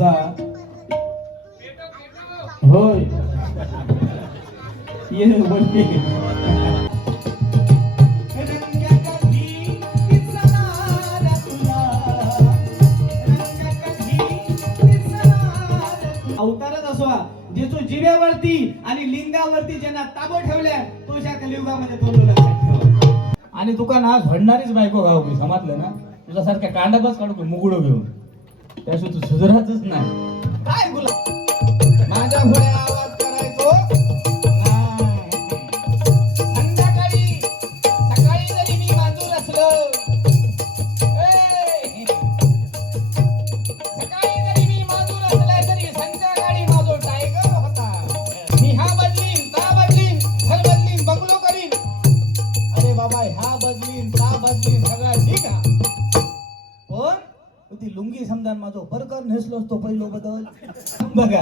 कसा होय. ये अवतारच असवा जे तो जिव्यावरती आणि लिंगावरती ज्यांना ताबो ठेवल्या तो ज्या कलियुगामध्ये तो लक्षात ठेव आणि तुका ना झडणारीच बायको गाव मी समजलं ना? तुझ्यासारख्या कांडपच काढतो मुगडो घेऊन. त्याशिवाय तू सुधारातच नाही. काय बोला माझ्या घोड्या माझो बरकर नेसलो असतो पहिलो बदल. बघा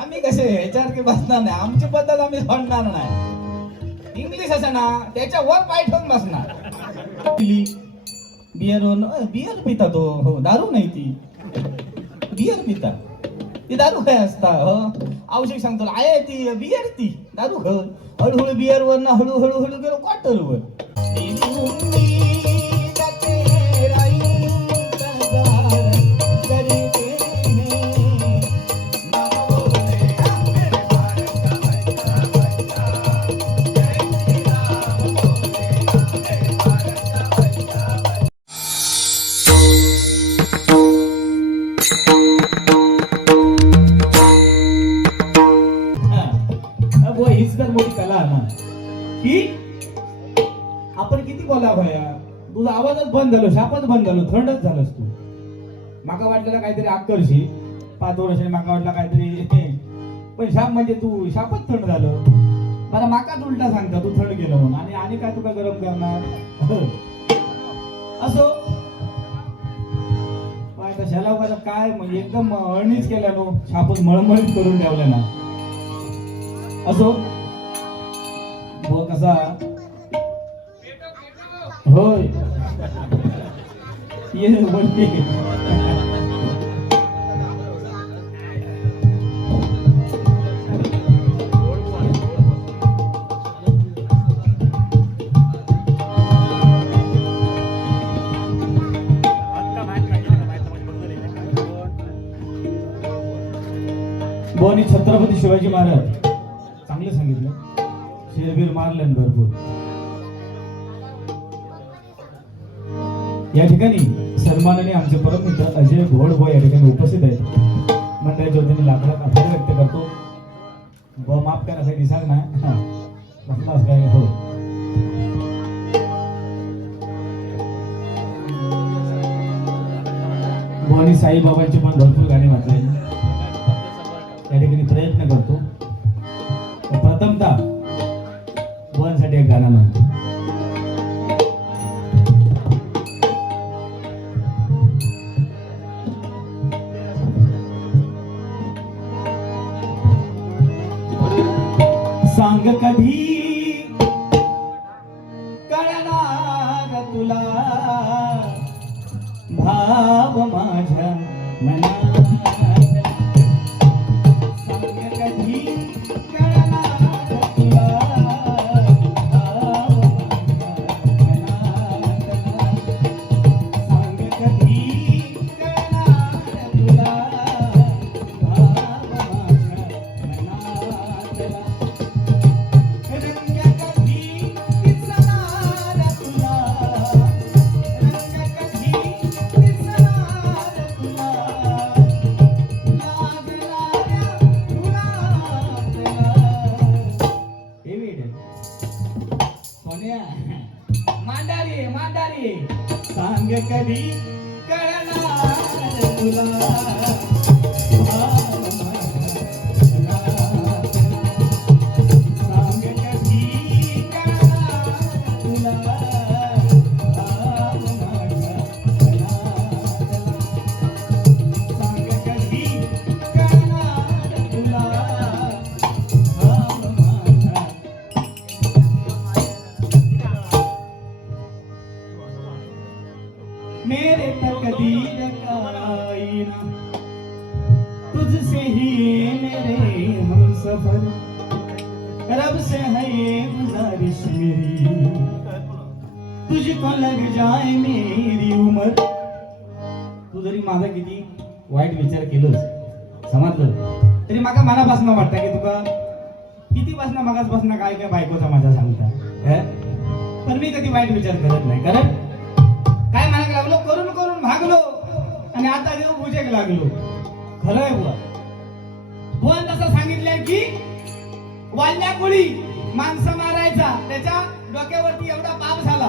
आम्ही कसे ह्याच्यासारखे बसणार नाही? आमचे पद्धत आम्ही सोडणार नाही. इंग्लिश असं ना त्याच्यावर पाय ठेवून बसणार. बियर बियर पिता तो. हो दारू नाही ती. बियर पिता. ती दारू काय असता हो. आवश्यक सांगतो आहे ती बियर ती. दारू ख. हळूहळू बियर वर ना हळूहळू हळू गेलो क्वार्टर वर. बंद झालो शापच बंद झालो थंडच झालोस तू. माका वाटलेलं काहीतरी आकर्षी. पाच वर्षांनी माका वाटलं काहीतरी पण शाप म्हणजे तू शापच थंड झालं. मला माकाच उलटा सांगता तू थंड गेलो म्हणून. आणि आणि काय तुका गरम करणार? असो. पण आता काय म्हणजे एकदम अळणीच केल्या नो. शापच मळमळीत करून ठेवल्या ना. असो. हो कसा? होय. ये बोलते बुवा छत्रपती शिवाजी महाराज. चांगलं सांगितलं. शेरवीर मारलं भरपूर. या ठिकाणी सन्मानाने आमचे परम मित्र अजय भोय या ठिकाणी उपस्थित आहेत. मंडळाच्या वतीने लाखलाख आभार व्यक्त करतो. व माफ करायसाठी सांग ना हा. बसलास काय हो. आणि साईबाबांची पण भरपूर गाणी वाचले या ठिकाणी प्रयत्न करतो. तर प्रथमतः बुवांसाठी एक गाणं म्हणतो. तुझको लग जाए मेरी उमर. तू जरी माझा किती वाईट विचार केलोस समजलं? तरी माका मनापासून वाटतं की तुका किती पासन मागासपासून काय काय बायकोचा माझा सांगता हं? पण मी कधी वाईट विचार करत नाही कारण काय म्हणायला लागलो? करून करून भागलो. आणि आता देव पूजेक लागलो. खरंय आहे बुवा. बुवा तसं सांगितलंय की वाल्या कुळी माणसं मारायचा त्याच्या डोक्यावरती एवढा पाप झाला.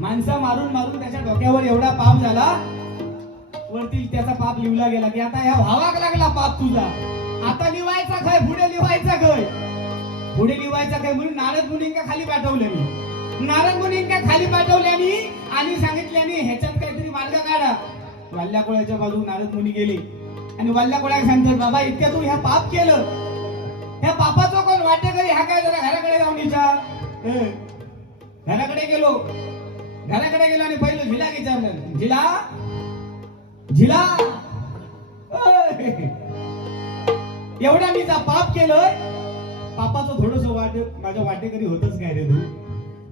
माणसं मारून मारून त्याच्या डोक्यावर एवढा पाप झाला. वरती त्याचा पाप लिवला गेला की आता ह्या भावाक लागला पाप तुझा. आता लिवायचा काय पुढे लिवायचा खय पुढे लिवायचा काय म्हणून नारद मुनींका खाली पाठवले मी. नारद मुनींका खाली पाठवल्यानी आणि सांगितल्यानी ह्याच्यात काहीतरी मार्ग काढा. वाल्याकोळ्याच्या बाजू नारद मुनी गेले. आणि वाल्याकोळ्या सांगतात बाबा इतक्या तू ह्या पाप केलं. ह्या पापाचं कोण वाटेकरी हा काय जरा घराकडे जाऊन विचार. घराकडे गेलो. घराकडे गेलो आणि पहिलं झिला विचारलं. झिला झिला एवढा मी जा पाप केलोय. पापाचं थोडस वाट माझ्या वाटेकरी होतच काय रे तू?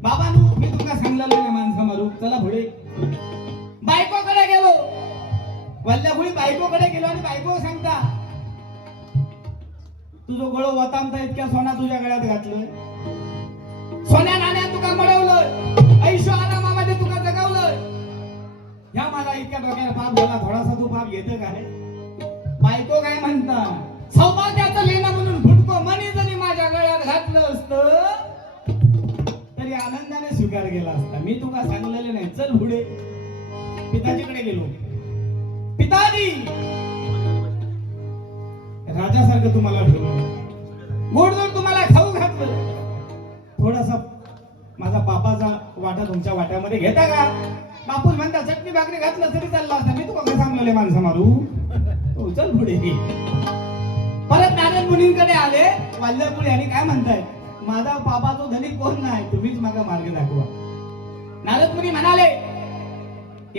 बाबा मी तुला सांगलेलं नाही माणसा मारू चला पुढे. बायकोकडे गेलो. वल्ल्यापुढे बायकोकडे गेलो आणि बायको सांगता तुझं गळो वतामता इतक्या सोना तुझ्या गळ्यात घातलं सोन्या नाण्यात तुका मडवलं ऐशो आरामामध्ये तुका जगवलं ह्या मला इतक्या डोक्याला पाप झाला थोडासा तू पाप घेत काय बायको काय म्हणता सौभाग्याचं लेणं म्हणून फुटको मनी जरी माझ्या गळ्यात घातलं असतं तरी आनंदाने स्वीकार केला असता. मी तुला सांगलेले नाही. चल पुढे पिताजीकडे गेलो. पिताजी! राजासारखं तुम्हाला ठेवलं. गोडधोड तुम्हाला खाऊ घातलं. थोडासा माझा बापाचा वाटा तुमच्या वाट्यामध्ये घेता का? बापूस म्हणता चटणी भाकरी घातलं तरी चालला असता. मी तुला सांगलेले माणसं मारू. हो, चल पुढे. परत नारद मुनींकडे आले. वाल्यपुढे आणि काय म्हणताय? माझा बाबाचा धनिक कोण नाही? तुम्हीच माझा मार्ग दाखवा. नारद मुनी म्हणाले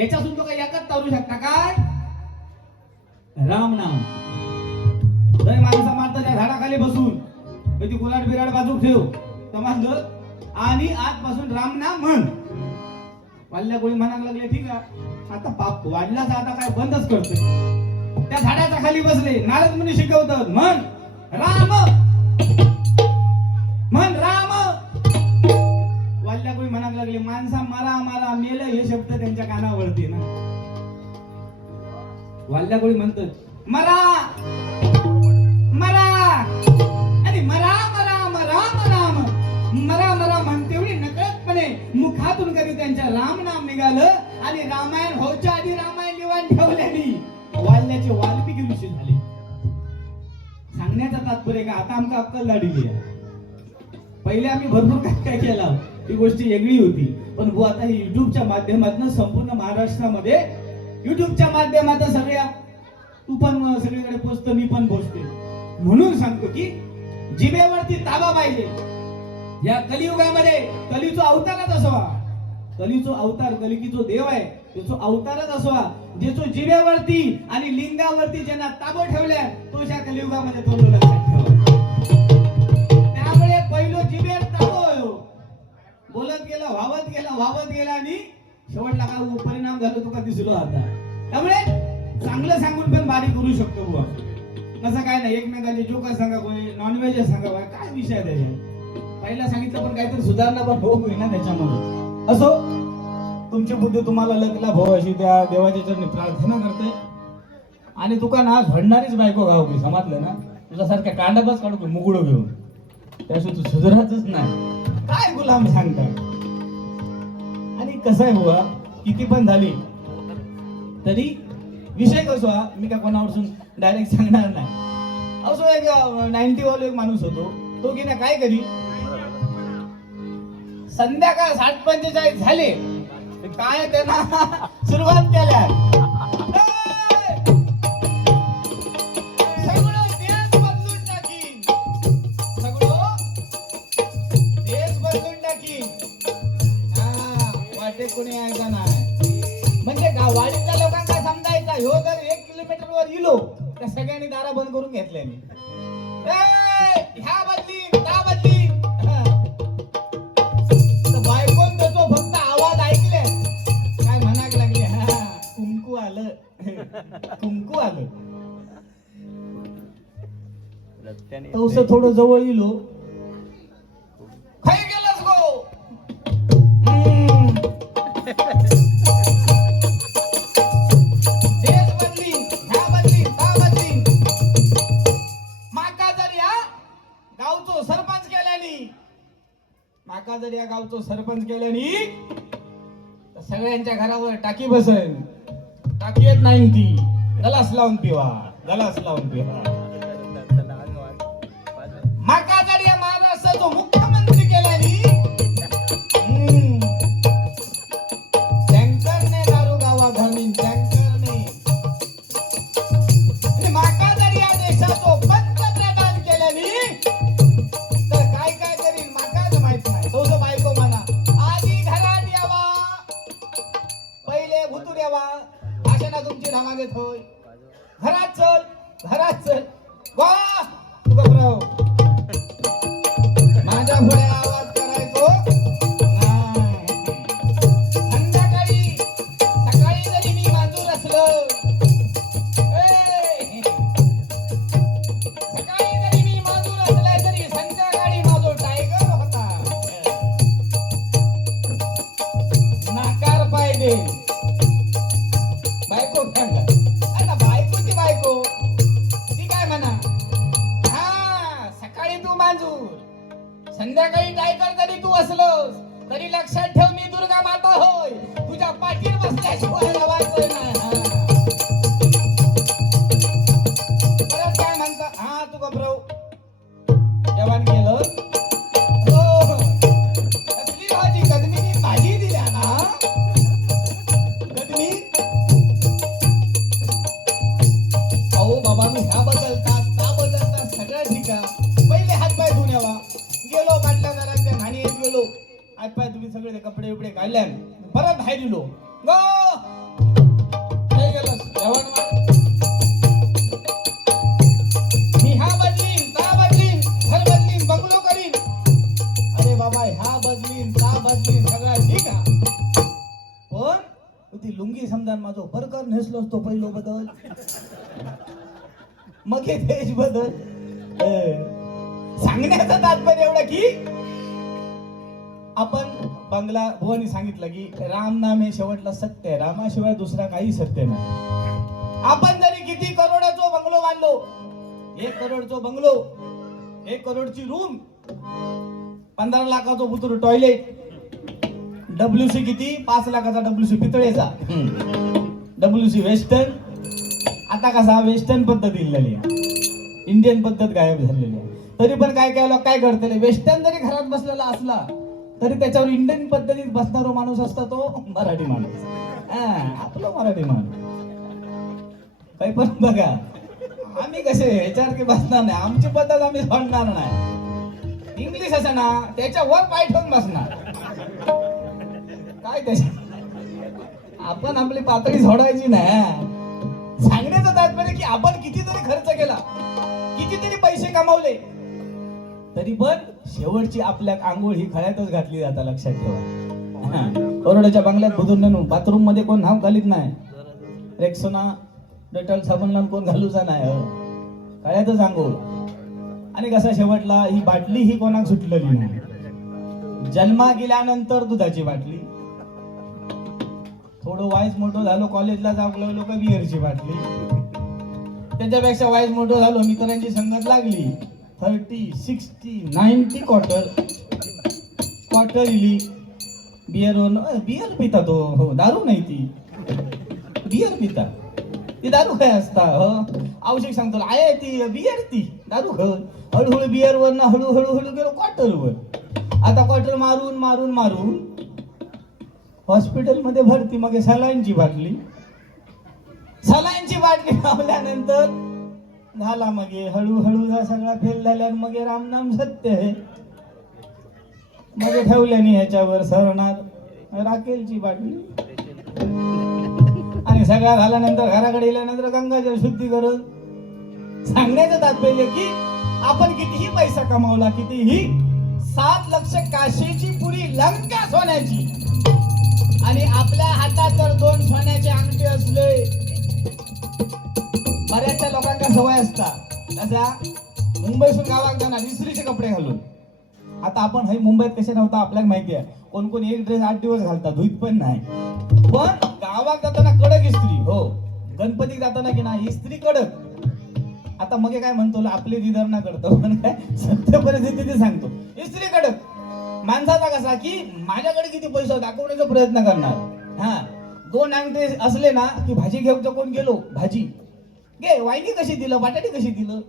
याच्यातून तो काही एकच तारू शकता काय राम नाम. लय माणसं मारता त्या झाडाखाली बसून. कधी गुलाट बिराड बाजू ठेव. समजलं आणि आजपासून रामना म्हण. वाल्ल्या कोणी म्हणायला लागले ठीक आहे. आता पाप वाढलाच आता काय बंदच करतोय. त्या झाडाच्या खाली बसले नारद मुनी शिकवतात म्हण राम. म्हण राम. वाल्ल्या कोणी म्हणायला लागले माणसा मारा मारा मेल हे शब्द त्यांच्या कानावरती ना. वाल्ल्या कोणी म्हणतात मला मरा. मुखातून राम नाम निघालं आणि रामायण होच्या आधी रामायण लिवाण ठेवल्यानी वाल्याचे वाल्मिकी ऋषी झाले. सांगण्याचा तात्पर्य का? आता आमका अक्कल लाडली पहिले आम्ही भरपूर काय काय केला. ही गोष्ट वेगळी होती. पण बुवा आता युट्यूबच्या माध्यमातून संपूर्ण महाराष्ट्रामध्ये युट्यूबच्या माध्यमातून सगळ्या तू पण सगळीकडे पोचतो मी पण पोचते. म्हणून सांगतो की जिमेवरती ताबा पाहिजे. या कलियुगामध्ये कलीचो अवतारच असावा. कलीचो अवतार कलिकीचो देव आहे त्याचो अवतारच असवा ज्याचो जिव्यावरती आणि लिंगावरती ज्यांना ताबो ठेवल्या तो या कलियुगामध्ये तो लक्षात ठेवा त्यामुळे पहिलो जिभेवर ताबो हो. बोलत गेला व्हावत गेला व्हावत गेला आणि शेवटला काय हो, परिणाम झाला तुका दिसलो आता त्यामुळे चांगलं सांगून पण बारीक करू शकतो बुवा. तसं काय नाही एकमेकांचे जोक सांगा कोणी नॉनव्हेज सांगा काय विषय त्याच्या पहिला सांगितलं पण काहीतरी सुधारणा पण होऊ ना त्याच्यामध्ये. असो तुमची बुद्धी तुम्हाला लगला भाऊ अशी त्या देवाच्या चरणी प्रार्थना करते. आणि तुका ना झडणारीच बायको गाव की समजलं ना? तुझ्यासारख्या कांडाबाच काढू की घेऊन. त्याशिवाय तू सुधारातच नाही. काय गुलाम सांगताय? आणि कसं आहे बुवा किती पण झाली तरी विषय कसो हा? मी काय कोणावरसून डायरेक्ट सांगणार नाही. असो एक नाईन्टी वालो एक माणूस होतो तो की ना काय करी संध्याकाळ साठ पंचेचाळीस झाली. काय त्यांना सुरुवात केल्या. ए! बदलून टाकीन. सगळं? देश बदलून टाकीन. हा वाटे कोणी ऐका नाही म्हणजे गावाडीतल्या लोकांना समजायचा ह्यो जर एक किलोमीटर वर इलो तर सगळ्यांनी दारा बंद करून घेतल्या मी. ह्या तवस थोडं जवळ खाई गेलास गो. माका जर या गावचो सरपंच केल्यानी. माका जर या गावचो सरपंच केल्यानी तर सगळ्यांच्या घरावर टाकी बसन टाकी येत नाही ती. गलास लावून पिवा गलास लावून पिवा. मुख्यमंत्री टँकरने दारू गावा घालीन टँकरने. माका जर या पंतप्रधान तर काय काय करीन माकाच माहीत नाही. तो जो बायको म्हणा आधी घरात यावा पहिले भुतूर यावा. अशा तुमची धमागत होय. घरात चल घरात चल. वा तुका जेवण केलं हो. की आपण बंगला भुवानी सांगितलं की राम नाम हे शेवटला सत्य आहे. रामाशिवाय दुसरा काही सत्य नाही. आपण जरी किती करोडाचो बंगलो बांधलो एक करोडचो बंगलो एक करोडची रूम पंधरा लाखाचो बुतूर टॉयलेट डब्ल्यू सी किती? पाच लाखाचा डब्ल्यू सी पितळेचा. डब्ल्यू सी वेस्टर्न आता कसा? वेस्टर्न पद्धत इल्लेली आहे. इंडियन पद्धत गायब झालेली आहे. तरी पण काय काय काय करतले वेस्टर्न जरी घरात बसलेला असला तरी त्याच्यावर इंडियन पद्धतीत बसणारा माणूस असता तो मराठी माणूस. हा, आपला मराठी माणूस. काही पण बघा. आम्ही कसे ह्याच्यावर की बसणार नाही? आमची पद्धत आम्ही सोडणार नाही. इंग्लिश असं ना त्याच्यावर पाय ठेवून बसणार. काय त्याच्या आपण आपली पातळी सोडायची नाही सांगण्याचं तात्पर्य की आपण कितीतरी खर्च केला कितीतरी पैसे कमावले तरी पण शेवटची आपल्या आंघोळ ही खळ्यातच घातली जाता लक्षात ठेवा. करोडाच्या बंगल्यात बुजून नेणून बाथरूममध्ये कोण नाव घालीत नाही. रेक्सोना डेटॉल साबण लावून कोण घालूचा नाही. खळ्यातच आंघोळ. आणि कसा शेवटला ही बाटली ही कोणाक सुटलेली नाही. जन्मा गेल्यानंतर दुधाची बाटली. थोडं वाईस मोठं झालो कॉलेजला जाऊ लागलो का बिअरची बाटली. त्याच्यापेक्षा वाईस मोठं झालो मित्रांची संगत लागली. Thirty sixty ninety quarter quarter इली. बिअर बियर पिता तो. हो दारू नाही ती. बियर पिता. ती दारू काय असता हो. आवश्यक सांगतो आहे ती बियर ती दारू ख. हळूहळू बियर वर ना हळूहळू हळू गेलो क्वार्टर वर आता क्वार्टर मारून मारून मारून हॉस्पिटलमध्ये भरती मग सलाईनची बाटली. सलाईनची बाटली लावल्यानंतर झाला मग. हळूहळू जा सगळा फेल झाल्यावर मग रामनाम सत्य आहे. मग ठेवल्याने ह्याच्यावर सरणार राखेलची बाटली. आणि सगळा झाल्यानंतर घराकडे गेल्यानंतर गंगाजल शुद्धी करत सांगण्याचं तात्पर्य की आपण कितीही पैसा कमावला कितीही सात लक्ष काशीची पुरी लंका सोन्याची. आणि आपल्या हातात जर दोन सोन्याचे अंगठे असले बऱ्याचशा लोकांना सवय असतात. तसा मुंबईसून गावात जाणार इस्त्रीचे कपडे घालून. आता आपण हे मुंबईत कसे नव्हतं आपल्याला माहिती आहे कोण कोण एक ड्रेस आठ दिवस घालतात धुईत पण नाही. पण गावात जाताना कडक इस्त्री हो. गणपती जाताना की नाही इस्त्री कडक. आता मग काय म्हणतो आपली दिदरणा करतो पण काय सत्य परिस्थिती ते सांगतो. इस्त्री कडक. माणसाचा कसा की माझ्याकडे किती पैसा दाखवण्याचा प्रयत्न करणार. हा. दोन अंगठे असले ना की भाजी घेऊन कोण गेलो? भाजी. घे वांगी कशी दिलं? बटाटे कशी दिलं?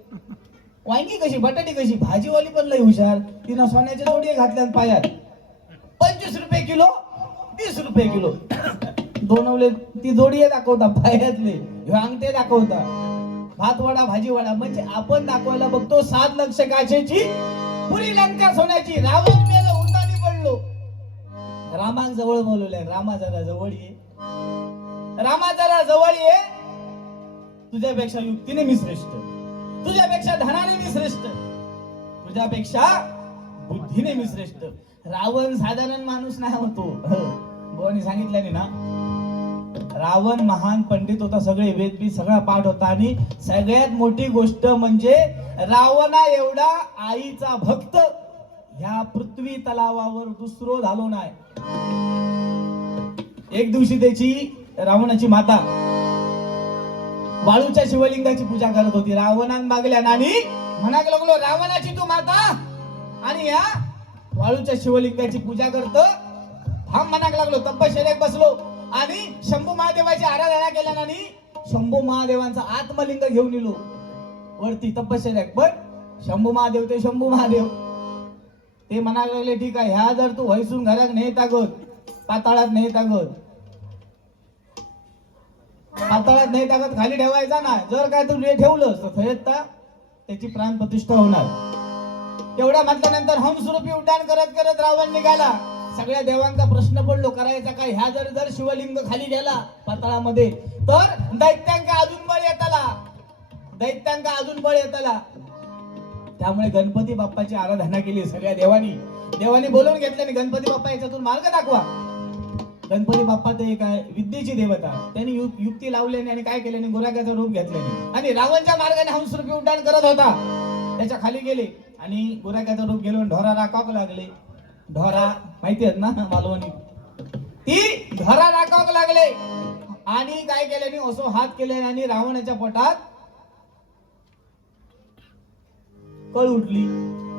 वांगी कशी बटाटे कशी? भाजीवाली पण लई हुशार. तिनं सोन्याच्या जोडी घातल्या पायात. पंचवीस रुपये किलो तीस रुपये किलो. दोनवले ती जोडी दाखवता पायातले. ह्यो अंगठे दाखवता. भात वडा म्हणजे आपण दाखवायला बघतो सात लक्ष काचेची पुरी लंका सोन्याची. रावण मेलं उन्हाने पडलो. रामांजवळ बोलवलंय. रामा जरा जवळ ये. रामा जरा जवळ ये. तुझ्यापेक्षा युक्तीने मी श्रेष्ठ. तुझ्यापेक्षा धनाने मी श्रेष्ठ. तुझ्यापेक्षा बुद्धीने मी श्रेष्ठ. रावण साधारण माणूस नाही होतो बोनी सांगितल्याने ना रावण महान पंडित होता सगळे वेदबीत सगळा पाठ होता आणि सगळ्यात मोठी गोष्ट म्हणजे रावणा एवढा आईचा भक्त ह्या पृथ्वी तलावावर दुसरो झालो नाही. एक दिवशी त्याची रावणाची माता वाळूच्या शिवलिंगाची पूजा करत होती. रावणान मागल्या नानी म्हणाक लागलो रावणाची तू माता. आणि या वाळूच्या शिवलिंगाची पूजा करत थांब म्हणाक लागलो तपश्चर्यात बसलो. आणि शंभू महादेवाची आराधना केल्या नानी शंभू महादेवांचा आत्मलिंग घेऊन येलो वरती तपश्चर्यात पण शंभू महादेव ते शंभू महादेव. ते म्हणायला लागले ठीक आहे ह्या जर तू व्हैसून घरात नाही तागत पाताळात नाही तागत पाताळात नाही टाकत खाली ठेवायचा ना जर काय तू ठेवलं तर त्याची प्राण प्रतिष्ठा होणार. एवढा म्हटल्यानंतर हमस्वरूपी उड्डाण करत करत रावण निघाला. सगळ्या देवांचा प्रश्न पडलो करायचा काय? ह्या जर जर शिवलिंग खाली गेला पाताळामध्ये तर दैत्यांका अजून बळ येताला. दैत्यांका अजून बळ येताला. त्यामुळे गणपती बाप्पाची आराधना केली सगळ्या देवानी. देवानी बोलवून घेतल्याने गणपती बाप्पा याच्यातून मार्ग दाखवा. गणपती बाप्पा ते एक विद्येची देवता. त्यांनी यु- युक्ती लावल्याने आणि काय केल्याने? गुरागाचं रूप घेतल्याने. आणि रावणच्या मार्गाने हंसरूपी उड्डाण करत होता. त्याच्याखाली गेले आणि गुरागाचं रूप गेलो ढोराला कॉक लागले. ढोरा माहिती आहेत ना मालवणी? ती ढोराला कॉक लागले. आणि काय केल्याने? असो हात केले आणि रावणाच्या पोटात कळ उठली.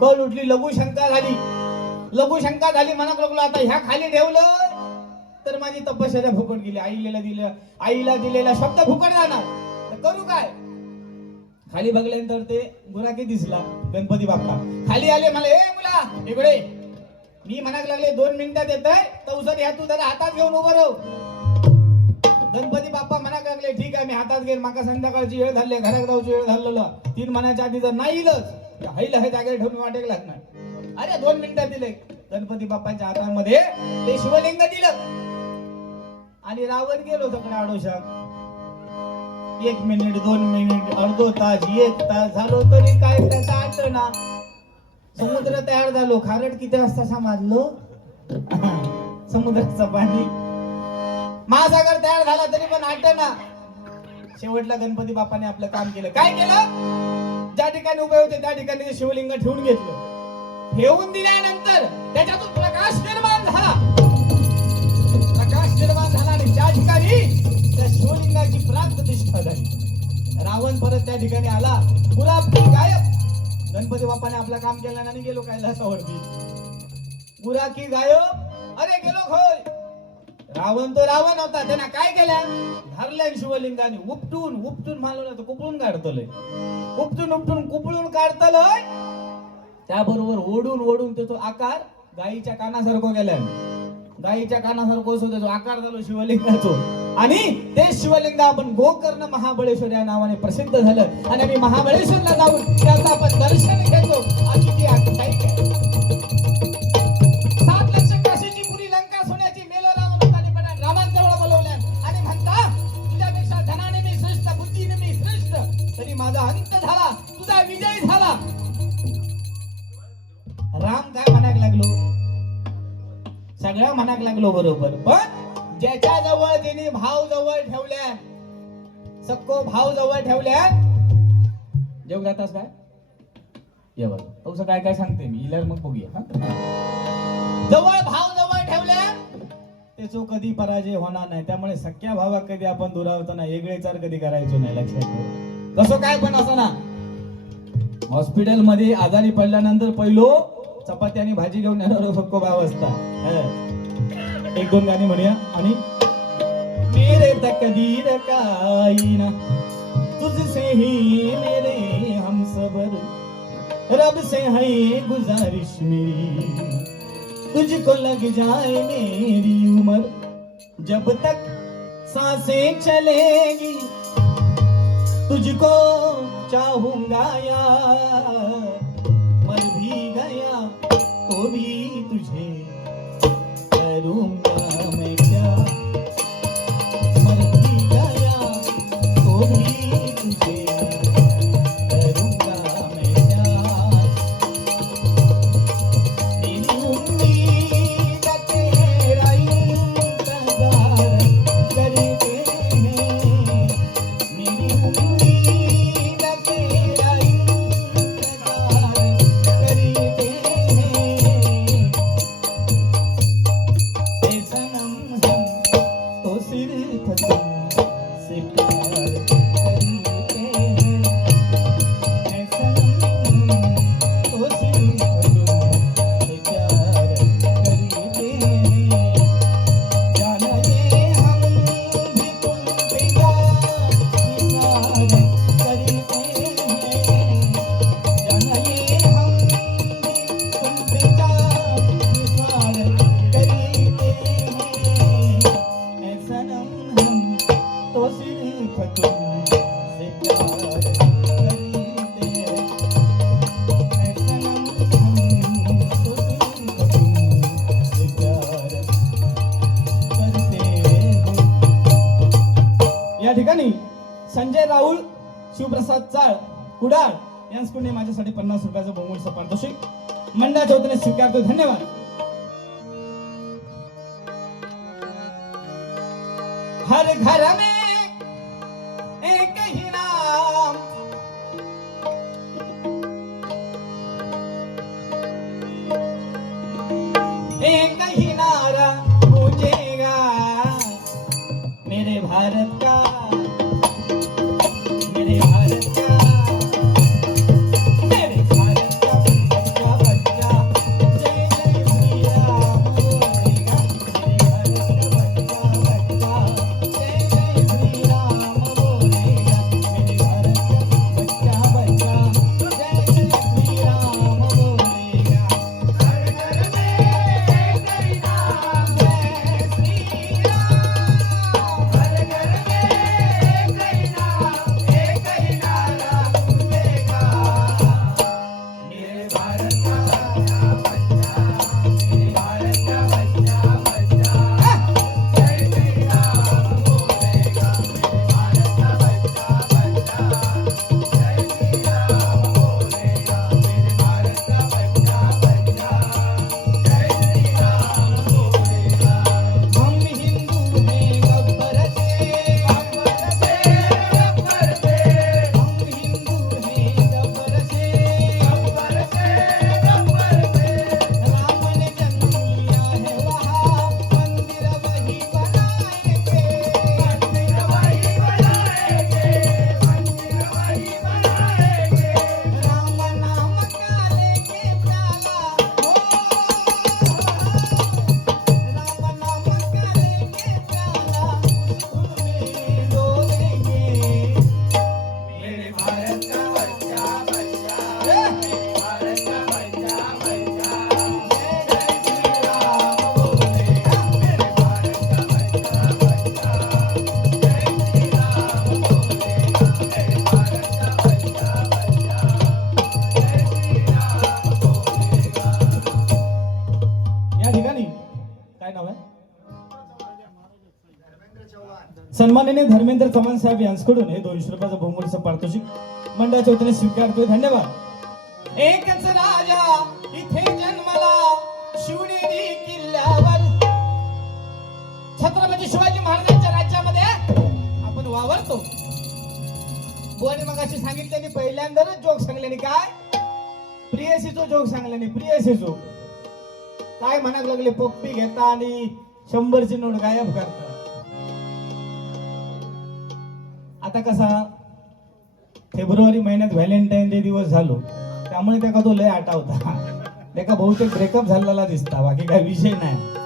कळ उठली लघुशंका झाली. लघुशंका झाली मनात लागलो आता ह्या खाली ठेवलं. तर माझी तपश्चर्या फुकट गेली. आईला दिलं आईला दिलेला शब्द फुकट जाणार. तर करू काय? खाली बघल्यानंतर ते गुराकी दिसला गणपती बाप्पा. खाली आले मला ए मुला इकडे मी म्हणायला लागले दोन मिनिटात येत आहे तवसर ह्या तू जरा हातात घेऊन उभं राहू. गणपती बाप्पा म्हणायला लागले ठीक आहे मी हातात घेईन. माका संध्याकाळची वेळ झाली घरात जाऊची वेळ झालेलं. तीन महिन्याच्या आधी जर नाही इलच हैल हे जागेवर ठेवून वाटेक लागणार अरे दोन मिनिटात दिले. गणपती बाप्पाच्या हातामध्ये ते शिवलिंग दिलं. आणि रावण गेलो सगळ्या आडोशा एक मिनिट दोन मिनिट अर्धो तास एक तास झालो तरी काय त्याचा आठवणा समुद्र तयार झालो. खारट किती वाजता समाजलो? समुद्राचं पाणी. महासागर तयार झाला तरी पण आठवणा शेवटला गणपती बाप्पाने आपलं काम केलं. काय केलं? ज्या ठिकाणी उभे होते त्या ठिकाणी शिवलिंग ठेवून घेतलं. ठेवून दिल्यानंतर त्याच्यातून प्रकाश निर्माण झाला. ठिकाणी त्या शिवलिंगाची प्राण प्रतिष्ठा झाली. रावण परत त्या ठिकाणी आला. पुरा गायब. गणपती बाप्पाने आपलं काम केलं आणि गेलो कैलासावरती. गुराकी गायब. अरे गेलो खोय रावण तो रावण होता. त्यांना काय केलं? धरल्या शिवलिंगाने. उपटून उपटून मालवलं तर कुपळून काढतलंय उपटून उपटून कुपळून काढतलंय त्याबरोबर ओढून ओढून तो आकार गाईच्या कानासारखं गेल्या गाईच्या कानासारखं असू त्याचा आकार झालो शिवलिंगाचो आणि ते शिवलिंग आपण गोकर्ण महाबळेश्वर या नावाने प्रसिद्ध झालं. आणि आम्ही महाबळेश्वरला जाऊन त्याचं आपण दर्शन घेतो. सात लंका मेलो आणि म्हणता धनाने मी श्रेष्ठ बुद्धीने मी तरी माझा झाला झाला. राम काय म्हणायला लागलो? सगळ्या मनाक लागलो बरोबर. पण ज्याच्या जवळ तिने भाव जवळ ठेवल्या सक्को भाव जवळ ठेवल्या जेवू जातास काय? ये बघ काय काय सांगते मी? इलर मग बघूया. हा? जवळ भाव जवळ ठेवल्या त्याचो कधी पराजय होणार नाही. त्यामुळे सख्या भावा कधी आपण दुरावतो ना वेगळेचार कधी करायचो नाही लक्षात ठेव. कसं काय पण असं ना. हॉस्पिटलमध्ये आजारी पडल्यानंतर पहिलो चपाती आणि भाजी घेऊन येणार फक्को भाव असतात एक दोन गाणी म्हणूया. आणि मेरे तक दीर काईना तुझसे ही मेरे हम सबर. रब से है गुजारिश मेरी तुझको लग जाए मेरी उम्र. जब तक सांसें चलेगी तुझको चाहूंगा यार. नहीं गया sempre. प्रसाद चाळ कुडाळ यांच्याकडून माझ्यासाठी पन्नास रुपयाचं बहुमूल्य पारितोषिक मंडळ चौथीने स्वीकारतो. धन्यवाद. हर घर में सन्माननीय धर्मेंद्र चव्हाण साहेब यांच्याकडून हे दोनशे रुपयाचं बहुमूल्य पारितोषिक मंडळाच्या वतीने स्वीकारतोय धन्यवाद. एकच राजा इथे जन्मला शिवनेरी किल्ल्यावर. छत्रपती शिवाजी महाराजांच्या राज्यामध्ये आपण वावरतो. बोने मग अशी सांगितल्याने पहिल्यांदाच जोक सांगल्याने काय? प्रियसीचो जोक सांगल्याने प्रियसीचो. काय म्हणायला लागले? पप्पी घेता आणि शंभरची नोट गायब करता आता कसा फेब्रुवारी महिन्यात व्हॅलेंटाईन डे दिवस झालो त्यामुळे त्याका तो लय आटावता त्याका बहुतेक ब्रेकअप झालेला दिसता बाकी काही विषय नाही.